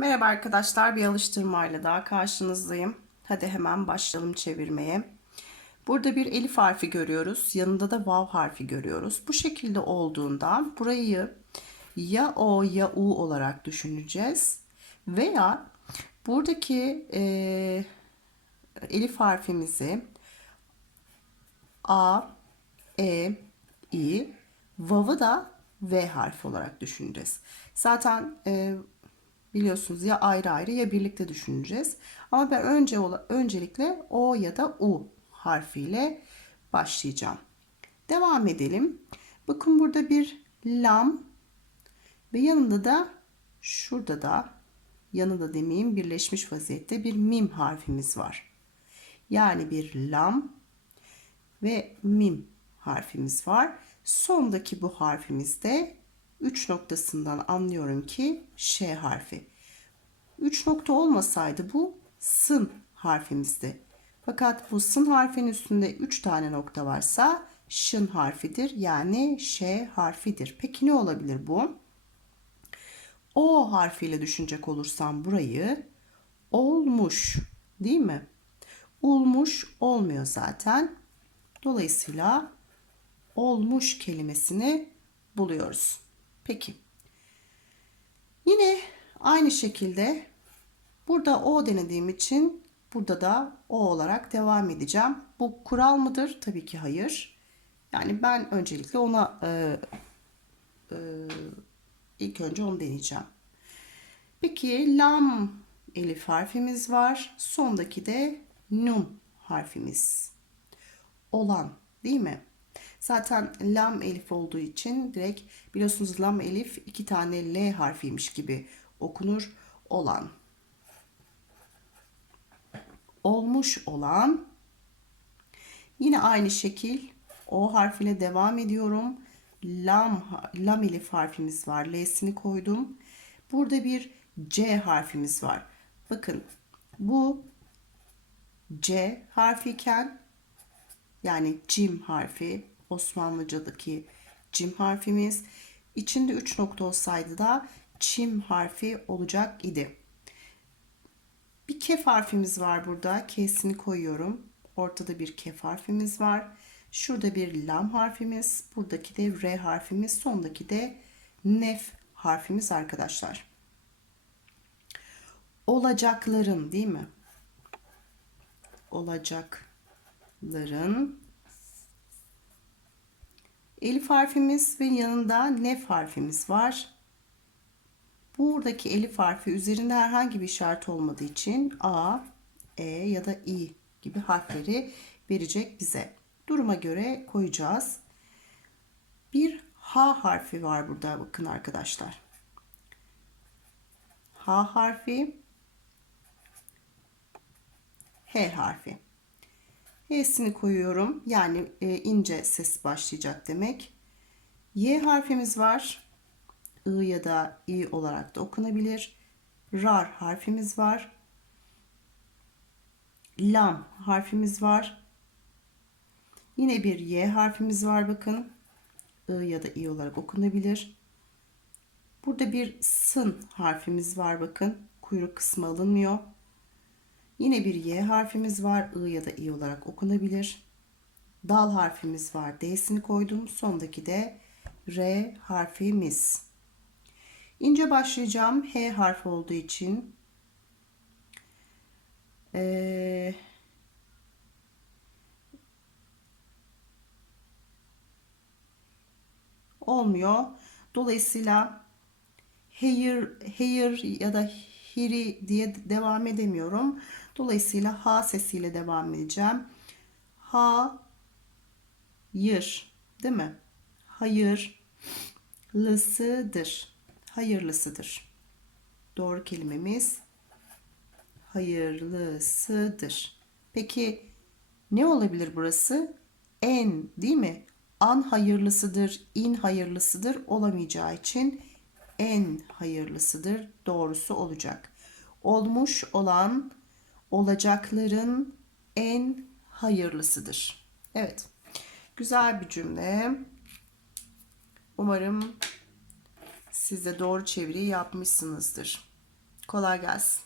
Merhaba arkadaşlar, bir alıştırmayla daha karşınızdayım. Hadi hemen başlayalım çevirmeye. Burada bir elif harfi görüyoruz. Yanında da vav harfi görüyoruz. Bu şekilde olduğunda burayı ya o ya u olarak düşüneceğiz. Veya buradaki e, elif harfimizi a, e, i, vav'ı da v harfi olarak düşüneceğiz. Zaten e, biliyorsunuz ya ayrı ayrı ya birlikte düşüneceğiz. Ama ben önce öncelikle o ya da u harfiyle başlayacağım. Devam edelim. Bakın burada bir lam ve yanında da şurada da yanında demeyeyim birleşmiş vaziyette bir mim harfimiz var. Yani bir lam ve mim harfimiz var. Sondaki bu harfimiz de 3 noktasından anlıyorum ki Ş harfi. 3 nokta olmasaydı bu sın harfimizdi. Fakat bu sın harfinin üstünde 3 tane nokta varsa şın harfidir. Yani Ş harfidir. Peki ne olabilir bu? O harfiyle düşünecek olursam burayı olmuş değil mi? Olmuş olmuyor zaten. Dolayısıyla olmuş kelimesini buluyoruz. Peki. Yine aynı şekilde burada o denediğim için burada da o olarak devam edeceğim. Bu kural mıdır? Tabii ki hayır. Yani ben öncelikle ona e, e, ilk önce onu deneyeceğim. Peki lam elif harfimiz var. Sondaki de nun harfimiz. Olan değil mi? Zaten lam elif olduğu için direkt biliyorsunuz lam elif iki tane L harfiymiş gibi okunur olan. Olmuş olan. Yine aynı şekil o harfiyle devam ediyorum. Lam, lam elif harfimiz var. L'sini koydum. Burada bir C harfimiz var. Bakın bu C harfiken yani cim harfi Osmanlıcadaki cim harfimiz. İçinde 3 nokta olsaydı da çim harfi olacak idi. Bir kef harfimiz var burada. K'sini koyuyorum. Ortada bir kef harfimiz var. Şurada bir lam harfimiz. Buradaki de R harfimiz. Sondaki de nef harfimiz arkadaşlar. Olacakların değil mi? Olacakların Elif harfimiz ve yanında nef harfimiz var. Buradaki elif harfi üzerinde herhangi bir işaret olmadığı için A, E ya da İ gibi harfleri verecek bize. Duruma göre koyacağız. Bir H harfi var burada bakın arkadaşlar. H harfi H harfi. H'sini koyuyorum. Yani e, ince ses başlayacak demek. Y harfimiz var. I ya da I olarak da okunabilir. Rar harfimiz var. Lam harfimiz var. Yine bir Y harfimiz var bakın. I ya da I olarak okunabilir. Burada bir sın harfimiz var bakın. Kuyruk kısmı alınmıyor. Yine bir Y harfimiz var. I ya da I olarak okunabilir. Dal harfimiz var. D'sini koydum. Sondaki de R harfimiz. İnce başlayacağım. H harfi olduğu için. Ee, olmuyor. Dolayısıyla hair, hair ya da hiri diye devam edemiyorum. Dolayısıyla ha sesiyle devam edeceğim. Ha yır değil mi? Hayır lısıdır. Hayırlısıdır. Doğru kelimemiz hayırlısıdır. Peki ne olabilir burası? En değil mi? An hayırlısıdır, in hayırlısıdır olamayacağı için en hayırlısıdır doğrusu olacak. Olmuş olan olacakların en hayırlısıdır. Evet. Güzel bir cümle. Umarım siz de doğru çeviriyi yapmışsınızdır. Kolay gelsin.